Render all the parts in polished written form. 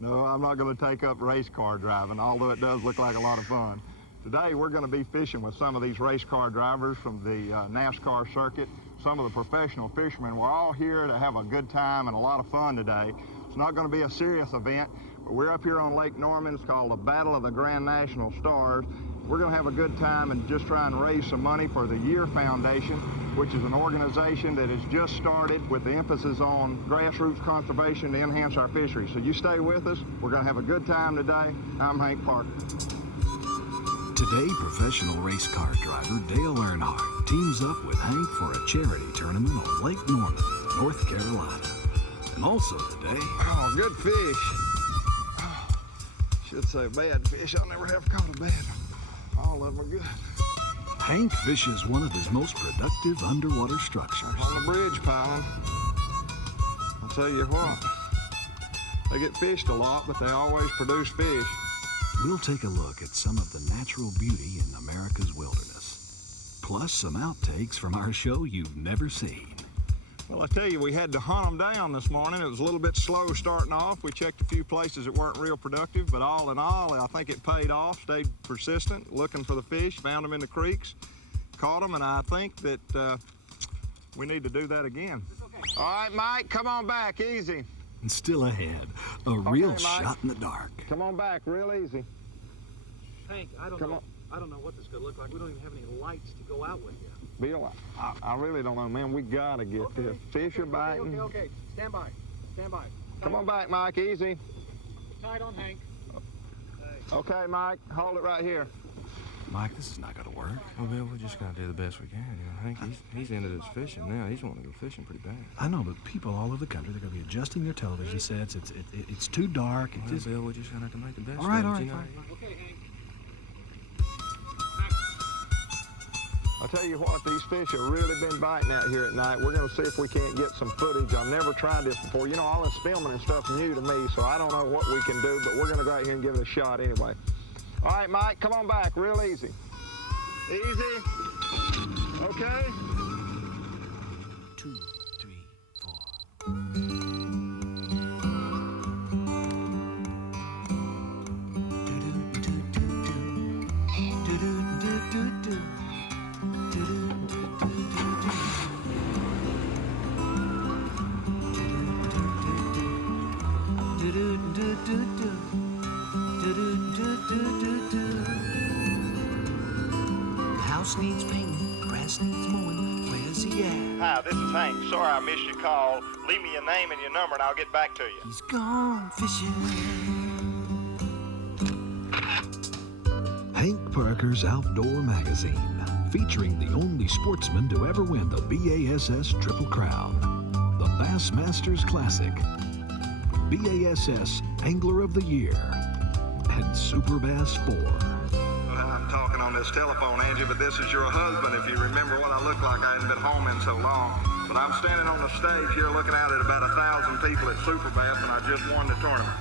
No, I'm not going to take up race car driving, although it does look like a lot of fun. Today, we're going to be fishing with some of these race car drivers from the NASCAR circuit, some of the professional fishermen. We're all here to have a good time and a lot of fun today. It's not going to be a serious event, but we're up here on Lake Norman. It's called the Battle of the Grand National Stars. We're going to have a good time and just try and raise some money for the Year Foundation, which is an organization that has just started with the emphasis on grassroots conservation to enhance our fisheries. So you stay with us. We're going to have a good time today. I'm Hank Parker. Today, professional race car driver Dale Earnhardt teams up with Hank for a charity tournament on Lake Norman, North Carolina. And also today... Oh, good fish. Oh, should say bad fish. I never have caught a bad one. All of them are good. Hank fishes one of his most productive underwater structures. On the bridge piling. I'll tell you what, they get fished a lot, but they always produce fish. We'll take a look at some of the natural beauty in America's wilderness, plus some outtakes from our show you've never seen. Well, I tell you, we had to hunt them down this morning. It was a little bit slow starting off. We checked a few places that weren't real productive, but all in all, I think it paid off. Stayed persistent, looking for the fish, found them in the creeks, caught them, and I think that we need to do that again. Okay. All right, Mike, come on back, easy. And still ahead, a real shot in the dark. Come on back, real easy. Hank, I don't know what this is going to look like. We don't even have any lights to go out with yet. Bill, I really don't know, man. We got to get this. Fish are biting. Okay. Stand by. Stand by. Come on back, Mike, easy. Tight on Hank. Okay, Mike, hold it right here. Mike, this is not going to work. Well, Bill, we're just going to do the best we can. You know, Hank, he's into this fishing now. He's wanting to go fishing pretty bad. I know, but people all over the country, they're going to be adjusting their television sets. It's too dark. Well, Bill, we're just going to have to make the best all right, of it, fine. Okay, Hank. I'll tell you what, these fish have really been biting out here at night. We're going to see if we can't get some footage. I've never tried this before. You know, all this filming and stuff's new to me, so I don't know what we can do, but we're going to go out here and give it a shot anyway. All right, Mike, come on back, real easy. Easy. Okay. 2, 3, 4. House needs painting, grass needs mowing, where's he at? Hi, this is Hank. Sorry I missed your call. Leave me your name and your number and I'll get back to you. He's gone fishing. Hank Parker's Outdoor Magazine, featuring the only sportsman to ever win the BASS Triple Crown, the Bassmasters Classic, BASS Angler of the Year, and Super Bass 4. I'm talking on this telephone, Angie, but this is your husband. If you remember what I look like, I hadn't been home in so long. But I'm standing on the stage here looking out at about 1,000 people at Super Bass, and I just won the tournament.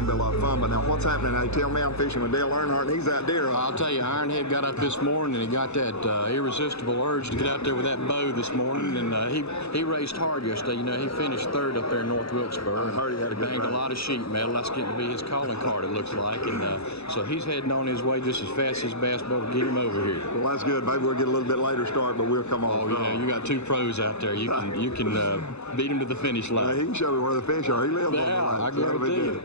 Be a lot of fun, but now what's happening? They tell me I'm fishing with Dale Earnhardt, and he's out there. I'll tell you, Ironhead got up this morning and he got that irresistible urge to get out there with that bow this morning, and he raced hard yesterday. You know, he finished third up there in North Wilkesboro. I heard he had a good bagged a run. lot of sheep medal. That's getting to be his calling card, it looks like, and so he's heading on his way just as fast as bass boat will get him over here. Well, that's good. Maybe we'll get a little bit later start, but we'll come on. Oh yeah, you got 2 pros out there. You can beat him to the finish line. He can show me where the fish are. He lives on the Yeah, line. I So that'll be guarantee good. it.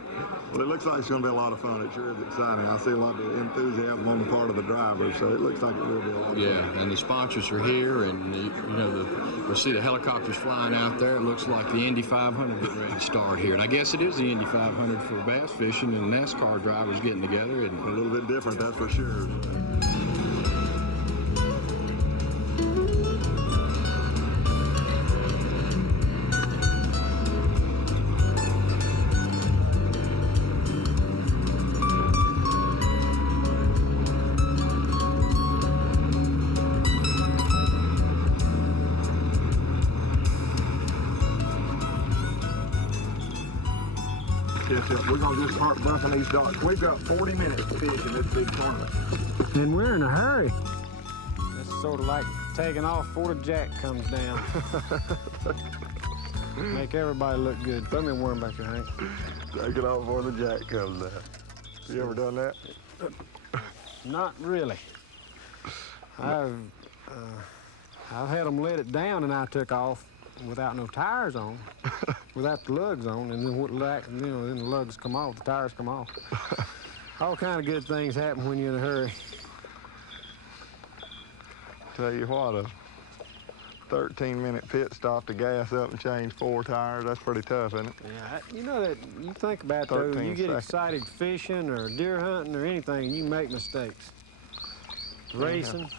Well, it looks like it's going to be a lot of fun. It sure is exciting. I see a lot of enthusiasm on the part of the drivers, so it looks like it will be a lot of fun. Yeah, and the sponsors are here, and you know, we'll see the helicopters flying out there. It looks like the Indy 500 getting ready to start here, and I guess it is the Indy 500 for bass fishing, and NASCAR drivers getting together. And A little bit different, that's for sure. Yes, we're going to just start bumping these dogs. We've got 40 minutes to fish in this big tournament. And we're in a hurry. That's sort of like taking off before the jack comes down. Make everybody look good. Throw me a worm back there, Hank. Take it off before the jack comes down. You ever done that? Not really. I've had them let it down and I took off without no tires on, without the lugs on, and then then the lugs come off, the tires come off. All kind of good things happen when you're in a hurry. Tell you what, a 13-minute pit stop to gas up and change 4 tires, that's pretty tough, isn't it? Yeah, you know that, you think about those, you get excited fishing or deer hunting or anything, you make mistakes. Racing.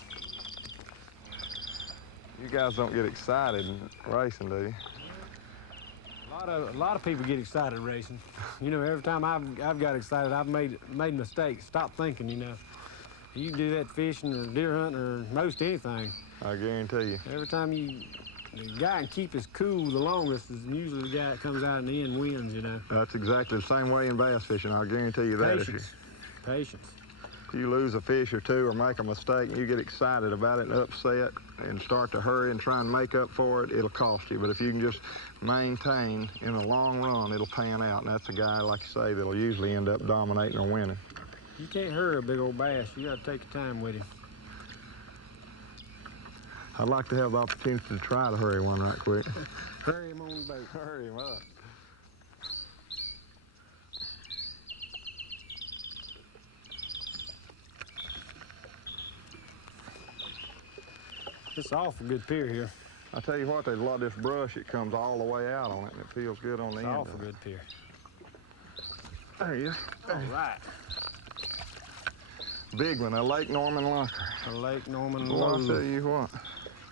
You guys don't get excited in racing, do you? A lot of people get excited racing. You know, every time I've got excited, I've made mistakes. Stop thinking, you know. You can do that fishing or deer hunting or most anything. I guarantee you. Every time the guy can keep his cool the longest is usually the guy that comes out in the end wins, you know. That's exactly the same way in bass fishing. I'll guarantee you that. Patience. If you lose a fish or two or make a mistake and you get excited about it and upset and start to hurry and try and make up for it, it'll cost you. But if you can just maintain in the long run, it'll pan out. And that's a guy, like you say, that'll usually end up dominating or winning. You can't hurry a big old bass. You got to take your time with him. I'd like to have the opportunity to try to hurry one right quick. Hurry him on the boat. Hurry him up. It's an awful good pier here. I tell you what, there's a lot of this brush that comes all the way out on it, and it feels good on the end. It's an awful good pier. There he is. All right. Big one, a Lake Norman lunker. A Lake Norman Well, I'll lunker. tell you what.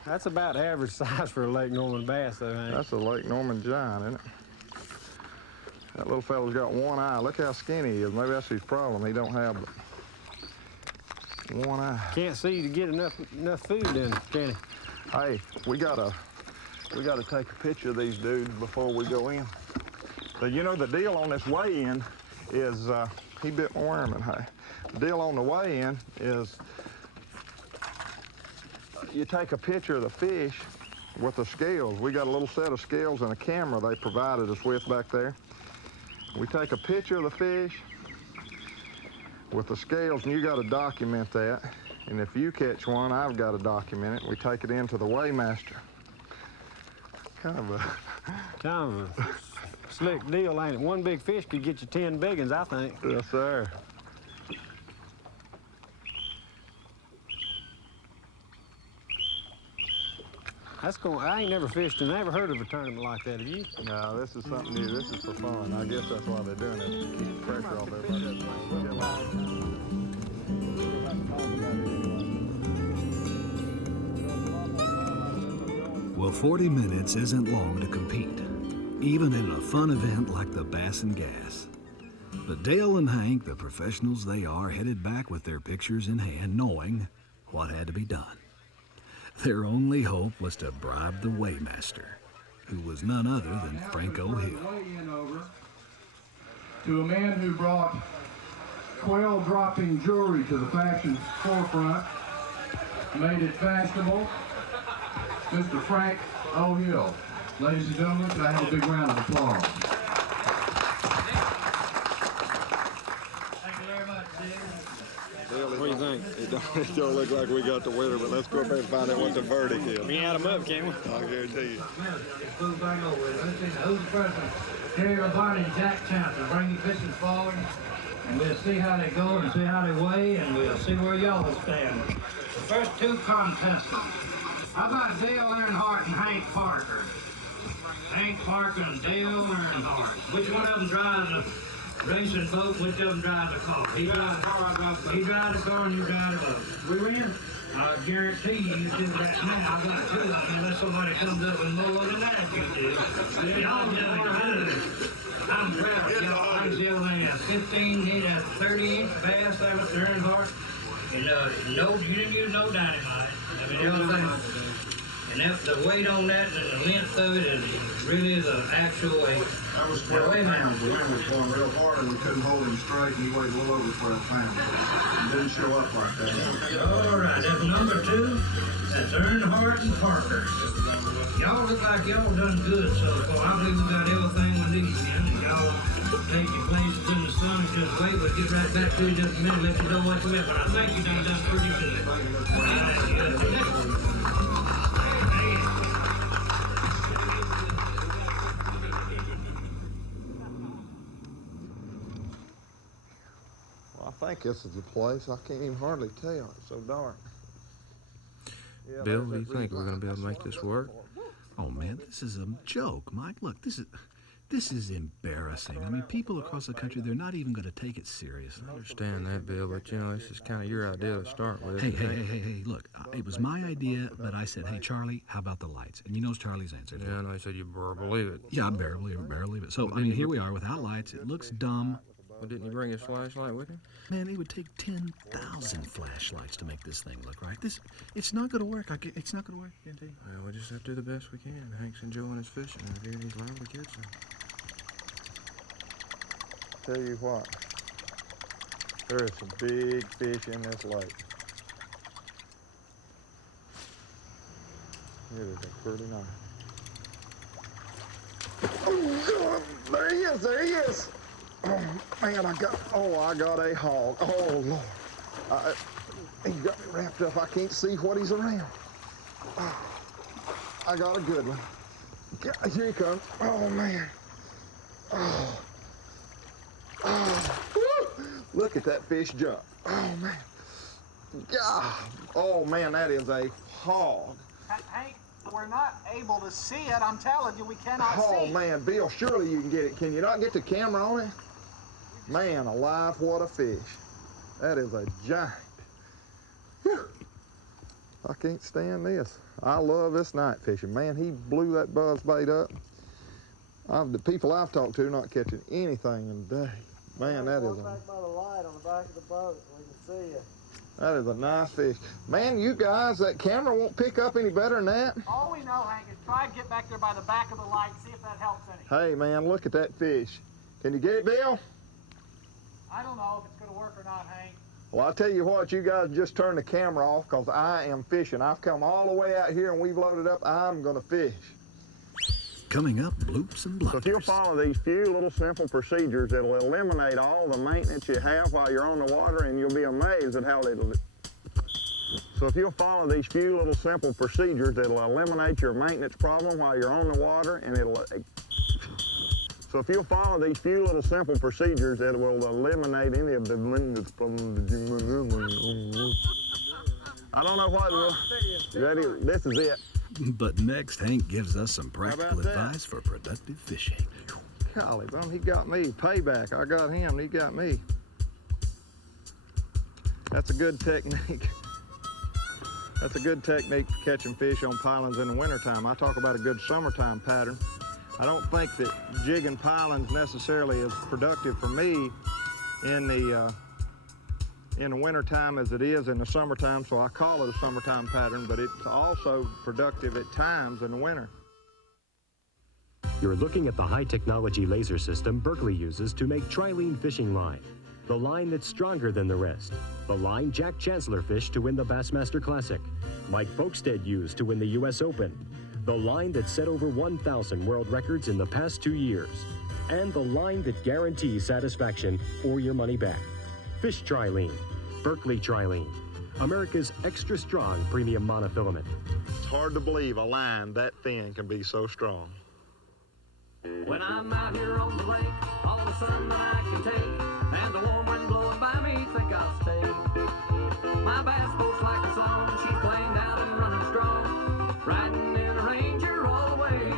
That's about average size for a Lake Norman bass, though, Hank. That's a Lake Norman giant, isn't it? That little fella's got one eye. Look how skinny he is. Maybe that's his problem. He don't have but one eye. Can't see to get enough food in, can he? Hey, we gotta take a picture of these dudes before we go in. So you know the deal on this weigh-in is he bit my worm and hey. The deal on the weigh-in is you take a picture of the fish with the scales. We got a little set of scales and a camera they provided us with back there. We take a picture of the fish with the scales, and you got to document that. And if you catch one, I've got to document it. We take it into the weighmaster. Kind of a slick deal, ain't it? One big fish could get you 10 big ones, I think. Yes, sir. I ain't never fished and never heard of a tournament like that, have you? No, this is something new. This is for fun. I guess that's why they're doing it, to keep the pressure off everybody. Well, 40 minutes isn't long to compete, even in a fun event like the Bass and Gas. But Dale and Hank, the professionals they are, headed back with their pictures in hand, knowing what had to be done. Their only hope was to bribe the weighmaster, who was none other than Franco Hill. To a man who brought quail-dropping jewelry to the fashion's forefront, made it fashionable, Mr. Frank O'Hill. Ladies and gentlemen, can I have a big round of applause? Thank you very much, Dale. What do you think? It don't look like we got the winner, but let's go up there and find out what the verdict is. We add them up, can't we? I guarantee you. Move back over. Let's see who's the president. Terry Labonte and Jack Chancellor. Bring your fishing forward, and we'll see how they go and see how they weigh, and we'll see where y'all stand. The first two contestants. How about Dale Earnhardt and Hank Parker? Hank Parker and Dale Earnhardt. Which one of them drives a racing boat? Which of them drives a car? He drives the car and you drive the boat. We win? I guarantee you do that now. I got two of them unless somebody comes up with more than that you do. Y'all done good. I'm proud of y'all. I'm still there. 15, he has 30-inch bass there, Mr. Earnhardt. And no, you didn't use no dynamite. I mean, everything. And the weight on that and the length of it is really the actual weight. That was 12 pounds. The wind was blowing real hard and we couldn't hold him straight, and he weighed a little over 12 pounds. It didn't show up like that. All right, that's number 2. That's Earnhardt and Parker. Y'all look like y'all done good so far. I believe we got everything we need, man. Y'all take your places in the sun and just wait. We'll get right back to you in just a minute, let you know what you meant. But I think you done pretty good. Well, I think this is the place. I can't even hardly tell. It's so dark. Yeah, Bill, do you think we're going to be able to make this work? Oh man, this is a joke, Mike. Look, this is embarrassing. I mean, people across the country, they're not even going to take it seriously. I understand that, Bill, but you know, this is kind of your idea to start with. Hey, look, it was my idea, but I said, hey, Charlie, how about the lights? And you know Charlie's answer. Yeah, I know, he said you better believe it. Yeah, I barely believe it. So, I mean, here we are without lights. It looks dumb. Well, didn't you bring his flashlight with him? Man, it would take 10,000 flashlights to make this thing look right. It's not going to work. It's not going to work, guarantee. Well, we just have to do the best we can. Hank's enjoying his fishing and hearing these lively kids. Tell you what, there is some big fish in this lake. It is pretty nice. Oh, God, there he is. Oh, man, I got a hog. Oh, Lord. He got me wrapped up. I can't see what he's around. Oh, I got a good one. Here he comes. Oh, man. Oh. Oh, woo! Look at that fish jump. Oh, man. God. Oh, man, that is a hog. Hank, we're not able to see it. I'm telling you, we cannot see. Oh, man, Bill, surely you can get it. Can you not get the camera on it? Man alive, what a fish. That is a giant. Whew. I can't stand this. I love this night fishing. Man, he blew that buzzbait up. The people I've talked to not catching anything in a day. Man, that is back by the light on the back of the boat so we can see you. That is a nice fish. Man, you guys, that camera won't pick up any better than that. All we know, Hank, is try to get back there by the back of the light and see if that helps any. Hey, man, look at that fish. Can you get it, Bill? I don't know if it's going to work or not, Hank. Well, I'll tell you what, you guys just turn the camera off because I am fishing. I've come all the way out here and we've loaded up. I'm going to fish. Coming up, bloops and blunders. So if you'll follow these few little simple procedures, it'll eliminate all the maintenance you have while you're on the water, and you'll be amazed at how it'll... So if you'll follow these few little simple procedures, it'll eliminate your maintenance problem while you're on the water, and it'll... So if you'll follow these few little simple procedures, it will eliminate any of the maintenance problems. I don't know what it will. You ready? This is it. But next, Hank gives us some practical advice for productive fishing. Golly, bro, he got me. Payback. I got him, he got me. That's a good technique. That's a good technique for catching fish on pilings in the wintertime. I talk about a good summertime pattern. I don't think that jigging pilings necessarily is productive for me in the wintertime as it is in the summertime, so I call it a summertime pattern, but it's also productive at times in the winter. You're looking at the high-technology laser system Berkley uses to make trilene fishing line. The line that's stronger than the rest. The line Jack Chancellor fished to win the Bassmaster Classic. Mike Folkestad used to win the U.S. Open. The line that set over 1,000 world records in the past 2 years. And the line that guarantees satisfaction or your money back. Fish Trilene, Berkley Trilene, America's extra strong premium monofilament. It's hard to believe a line that thin can be so strong. When I'm out here on the lake, all the sun that I can take, and the warm wind blowing by me, think I'll stay. My bass boat's like a song, she's playing down and running strong, riding in a Ranger all the way.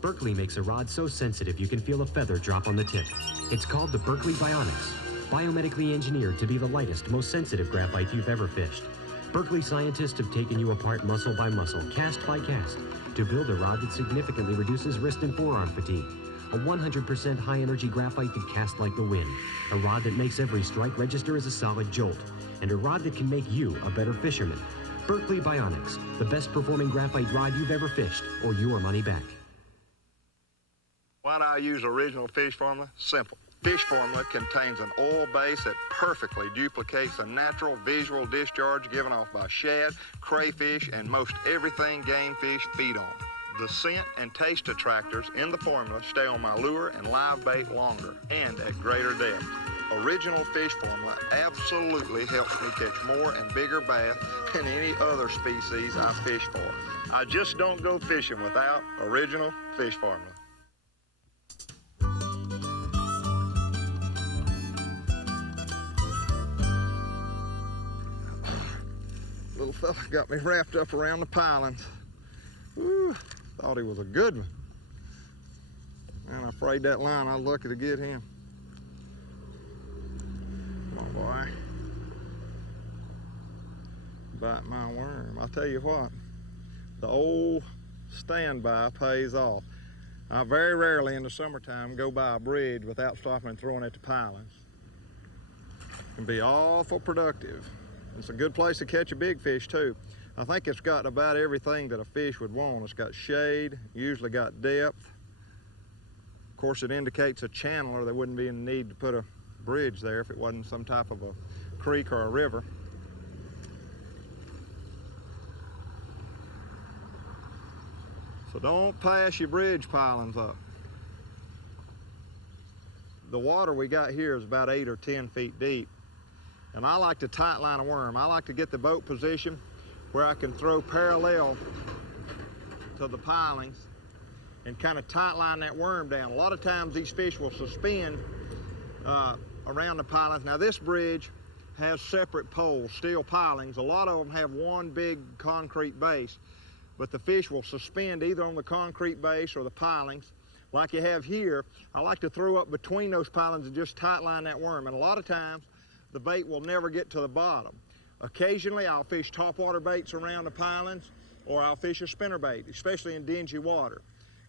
Berkley makes a rod so sensitive you can feel a feather drop on the tip. It's called the Berkley Bionics, biomedically engineered to be the lightest, most sensitive graphite you've ever fished. Berkeley scientists have taken you apart muscle by muscle, cast by cast, to build a rod that significantly reduces wrist and forearm fatigue. A 100% high-energy graphite that casts like the wind. A rod that makes every strike register as a solid jolt. And a rod that can make you a better fisherman. Berkeley Bionics, the best performing graphite rod you've ever fished, or your money back. Why do I use original fish formula? Simple. Fish formula contains an oil base that perfectly duplicates the natural visual discharge given off by shad, crayfish, and most everything game fish feed on. The scent and taste detractors in the formula stay on my lure and live bait longer and at greater depth. Original fish formula absolutely helps me catch more and bigger bass than any other species I fish for. I just don't go fishing without original fish formula. Little fella got me wrapped up around the pilings. Woo, thought he was a good one. Man, I'm afraid that line, I was lucky to get him. Come on, boy. Bite my worm. I'll tell you what, the old standby pays off. I very rarely in the summertime go by a bridge without stopping and throwing at the pilings. It can be awful productive. It's a good place to catch a big fish too. I think it's got about everything that a fish would want. It's got shade, usually got depth. Of course, it indicates a channel, or there wouldn't be any need to put a bridge there if it wasn't some type of a creek or a river. So don't pass your bridge pilings up. The water we got here is about 8 or 10 feet deep. And I like to tight line a worm. I like to get the boat position where I can throw parallel to the pilings and kind of tight line that worm down. A lot of times these fish will suspend around the pilings. Now this bridge has separate poles, steel pilings. A lot of them have one big concrete base, but the fish will suspend either on the concrete base or the pilings. Like you have here, I like to throw up between those pilings and just tight line that worm. And a lot of times, the bait will never get to the bottom. Occasionally, I'll fish topwater baits around the pilings, or I'll fish a spinnerbait, especially in dingy water.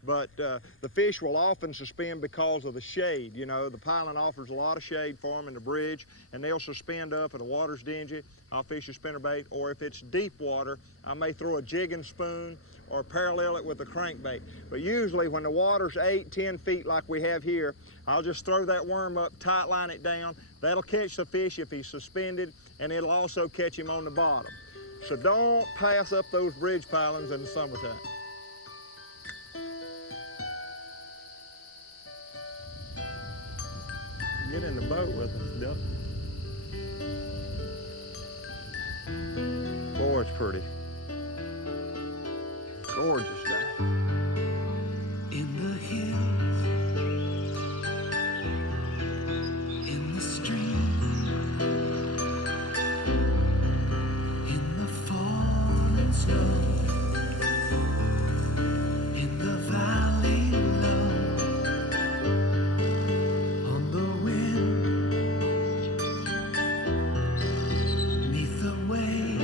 But the fish will often suspend because of the shade. You know, the piling offers a lot of shade for them in the bridge, and they'll suspend up and the water's dingy. I'll fish a spinnerbait, or if it's deep water, I may throw a jig and spoon or parallel it with a crankbait. But usually when the water's 8, 10 feet like we have here, I'll just throw that worm up, tight line it down. That'll catch the fish if he's suspended, and it'll also catch him on the bottom. So don't pass up those bridge pilings in the summertime. Get in the boat with us, Duck. Boy, it's pretty. Gorgeous day. In the hills, in the stream, in the falling snow, in the valley low, on the wind, neath the wave,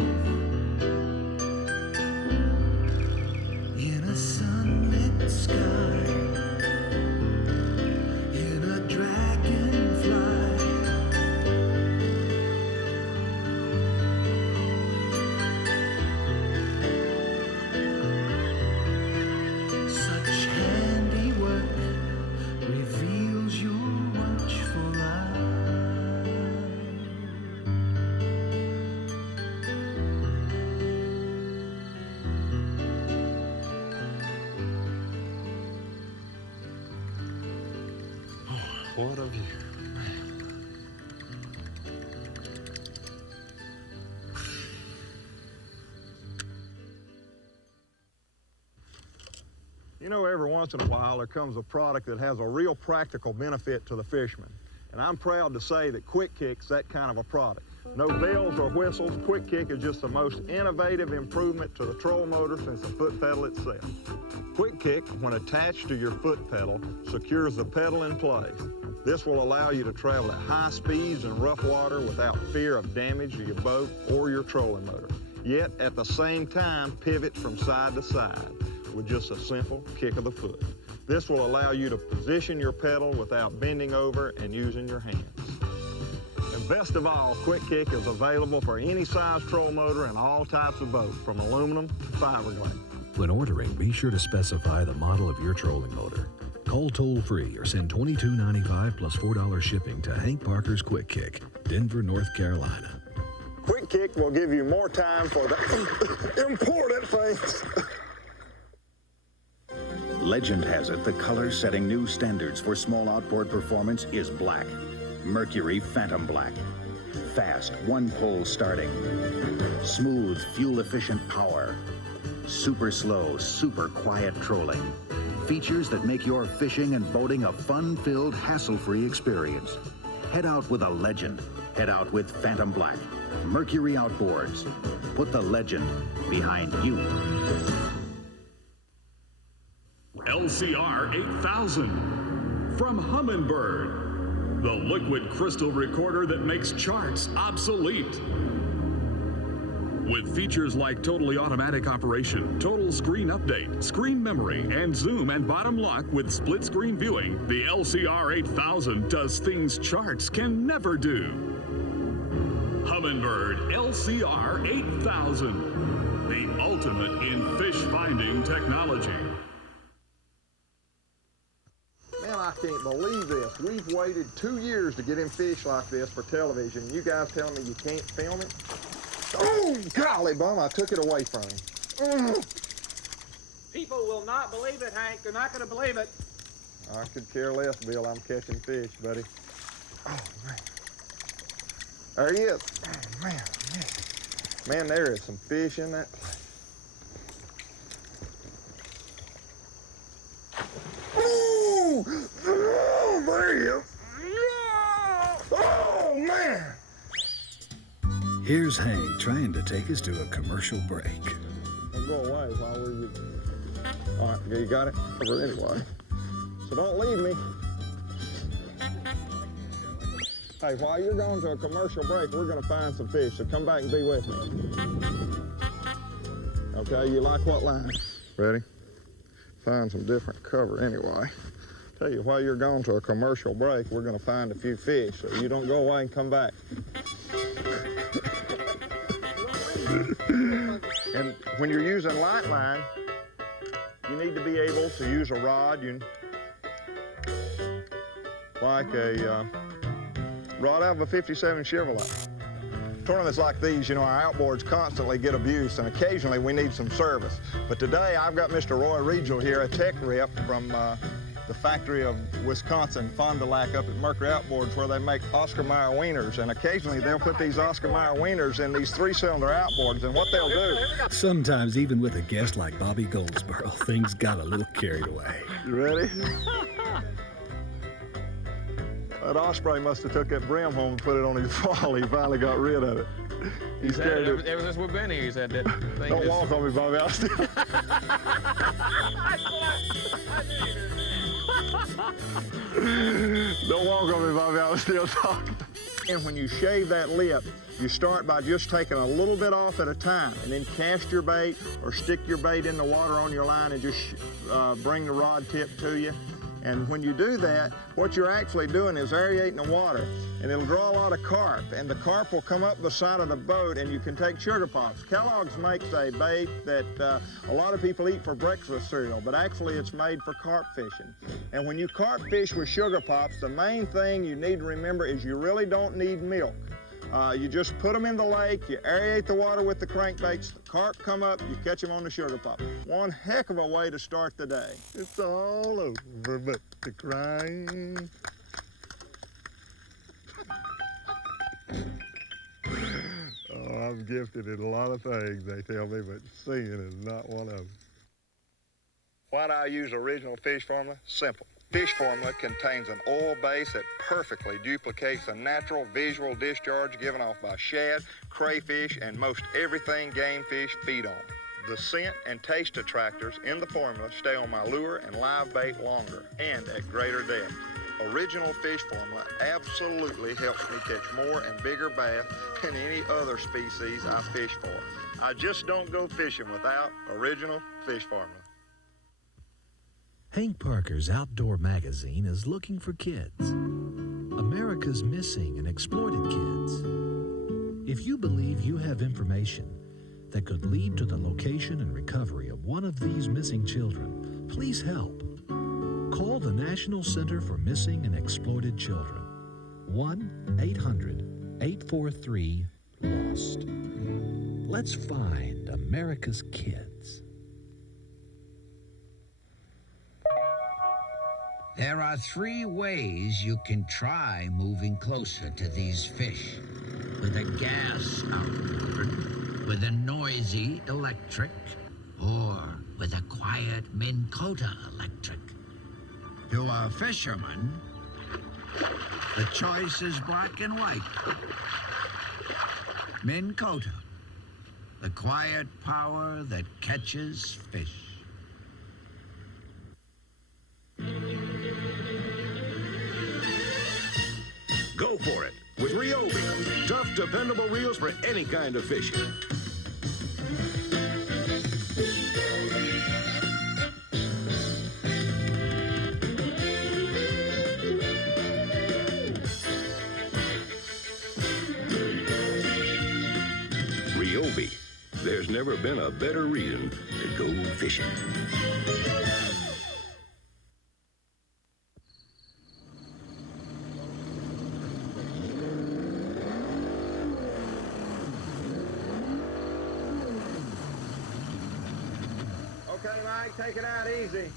in a sunlit sky, in a dragonfly, such handiwork reveals your watchful eye. What a view. You know, every once in a while there comes a product that has a real practical benefit to the fisherman. And I'm proud to say that Quick Kick's that kind of a product. No bells or whistles, Quick Kick is just the most innovative improvement to the trolling motor since the foot pedal itself. Quick Kick, when attached to your foot pedal, secures the pedal in place. This will allow you to travel at high speeds in rough water without fear of damage to your boat or your trolling motor. yet at the same time pivot from side to side with just a simple kick of the foot. This will allow you to position your pedal without bending over and using your hands. And best of all, Quick Kick is available for any size troll motor and all types of boats, from aluminum to fiberglass. When ordering, be sure to specify the model of your trolling motor. Call toll-free or send $22.95 plus $4 shipping to Hank Parker's Quick Kick, Denver, North Carolina. Quick Kick will give you more time for the important things. Legend has it the color setting new standards for small outboard performance is black. Mercury Phantom Black. Fast, one pull starting. Smooth, fuel-efficient power. Super slow, super quiet trolling. Features that make your fishing and boating a fun-filled, hassle-free experience. Head out with a Legend. Head out with Phantom Black. Mercury Outboards. Put the legend behind you. LCR 8000 from Humminbird, the liquid crystal recorder that makes charts obsolete. With features like totally automatic operation, total screen update, screen memory, and zoom and bottom lock with split screen viewing, the LCR 8000 does things charts can never do. Humminbird LCR 8000, the ultimate in fish finding technology. Man, I can't believe this. We've waited 2 years to get him fish like this for television. You guys tell me you can't film it? Oh, golly bum, I took it away from him. People will not believe it, Hank. They're not going to believe it. I could care less, Bill. I'm catching fish, buddy. Oh, man. There he is. Oh, man. Man, there is some fish in that place. Oh, there he is. Oh, man. Here's Hank trying to take us to a commercial break. I'll go away while you... All right, you got it? Over anyway. So don't leave me. Hey, while you're going to a commercial break, we're going to find some fish, so come back and be with me. Okay, you like what line? Ready? Find some different cover anyway. Tell you, while you're going to a commercial break, we're going to find a few fish, so you don't go away and come back. And when you're using light line, you need to be able to use a rod. Like a rod out of a 57 Chevrolet. Tournaments like these, you know, our outboards constantly get abused, and occasionally we need some service. But today I've got Mr. Roy Riegel here, a tech rep from the factory of Wisconsin, Fond du Lac, up at Mercury Outboards, where they make Oscar Mayer wieners. And occasionally they'll put these Oscar Mayer wieners in these 3-cylinder outboards, and what they'll do... Sometimes even with a guest like Bobby Goldsboro, things got a little carried away. You ready? That Osprey must have took that brim home and put it on his fall. He finally got rid of it. He's carried it. Ever since we've been here, he's had that thing. Don't walk on me, Bobby. I'll still... Don't walk on me, Bobby. I was still talking. And when you shave that lip, you start by just taking a little bit off at a time, and then cast your bait or stick your bait in the water on your line and just bring the rod tip to you. And when you do that, what you're actually doing is aerating the water, and it'll draw a lot of carp, and the carp will come up the side of the boat, and you can take sugar pops. Kellogg's makes a bait that a lot of people eat for breakfast cereal, but actually it's made for carp fishing. And when you carp fish with sugar pops, the main thing you need to remember is you really don't need milk. You just put them in the lake, you aerate the water with the crankbaits, the carp come up, you catch them on the sugar pop. One heck of a way to start the day. It's all over but the crying. Oh, I'm gifted in a lot of things, they tell me, but singing is not one of them. Why do I use original fish formula? Simple. Fish formula contains an oil base that perfectly duplicates the natural visual discharge given off by shad, crayfish, and most everything game fish feed on. The scent and taste detractors in the formula stay on my lure and live bait longer and at greater depth. Original fish formula absolutely helps me catch more and bigger bass than any other species I fish for. I just don't go fishing without original fish formula. Hank Parker's Outdoor Magazine is looking for kids. America's missing and exploited kids. If you believe you have information that could lead to the location and recovery of one of these missing children, please help. Call the National Center for Missing and Exploited Children. 1-800-843-LOST. Let's find America's kids. There are 3 ways you can try moving closer to these fish. With a gas outboard, with a noisy electric, or with a quiet Minn Kota electric. To a fisherman, the choice is black and white. Minn Kota, the quiet power that catches fish. Go for it with Ryobi. Tough, dependable reels for any kind of fishing. Ryobi. There's never been a better reason to go fishing. Okay, Mike, take it out easy.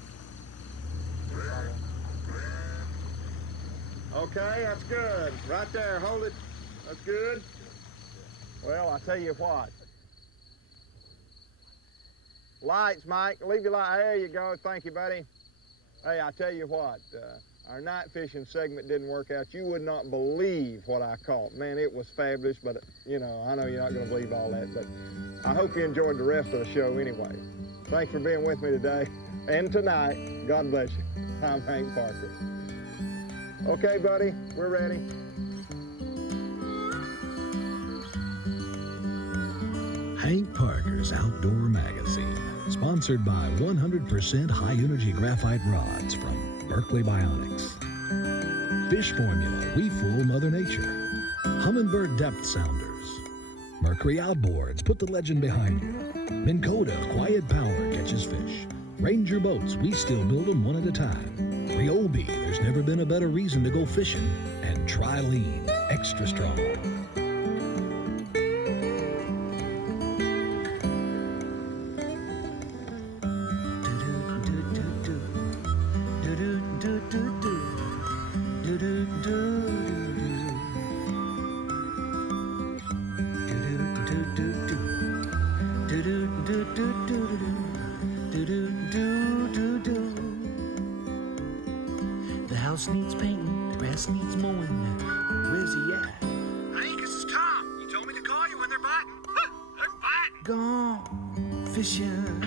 Okay, that's good. Right there, hold it. That's good. Well, I tell you what. Lights, Mike. Leave your light. There you go. Thank you, buddy. Hey, I tell you what. Our night fishing segment didn't work out. You would not believe what I caught. Man, it was fabulous, but, you know, I know you're not going to believe all that, but I hope you enjoyed the rest of the show anyway. Thanks for being with me today and tonight. God bless you. I'm Hank Parker. Okay, buddy, we're ready. Hank Parker's Outdoor Magazine, sponsored by 100% high-energy graphite rods from Berkeley Bionics. Fish Formula, we fool Mother Nature. Humminbird Depth Sounders. Mercury Outboards, put the legend behind you. Minn Kota, quiet power catches fish. Ranger Boats, we still build them one at a time. Ryobi, there's never been a better reason to go fishing. And Trilene, extra strong. The house needs painting, the grass needs mowing. Where's he at? Hank, this is Tom. You told me to call you when they're biting. They're biting. Gone fishing.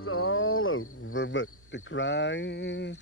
It's all over but the crying.